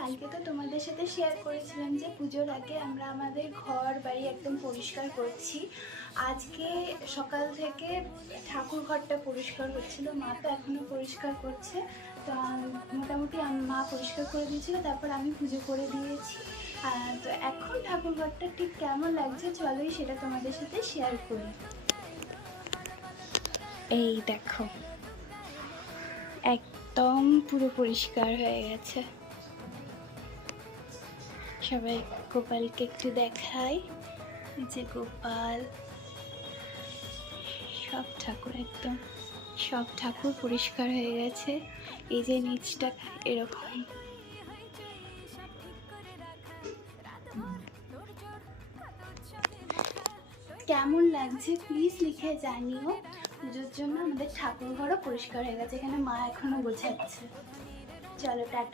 কালকে তো তোমাদের সাথে শেয়ার করেছিলাম যে পুজোর আগে আমরা আমাদের ঘর বাড়ি একদম পরিষ্কার করছি। আজকে সকাল থেকে ঠাকুর ঘরটা পরিষ্কার হচ্ছিল, মা তো এখনো পরিষ্কার করছে। তো মোটামুটি মা পরিষ্কার করে দিয়েছিল, তারপর আমি পুজো করে দিয়েছি। তো এখন ঠাকুর ঘরটা ঠিক কেমন লাগছে চলোই সেটা তোমাদের সাথে শেয়ার করি। এই দেখো, একদম পুরো পরিষ্কার হয়ে গেছে। সবাই গোপালকে একটু দেখাই, যে গোপাল, সব ঠাকুর পরিষ্কার হয়ে গেছে। এই যে নিচটা এরকম। কেমন লাগছে প্লিজ লিখে জানিও। পুজোর জন্য আমাদের ঠাকুর ঘরও পরিষ্কার হয়ে গেছে, এখানে মা এখনো গোছাচ্ছে। চলো টাটা।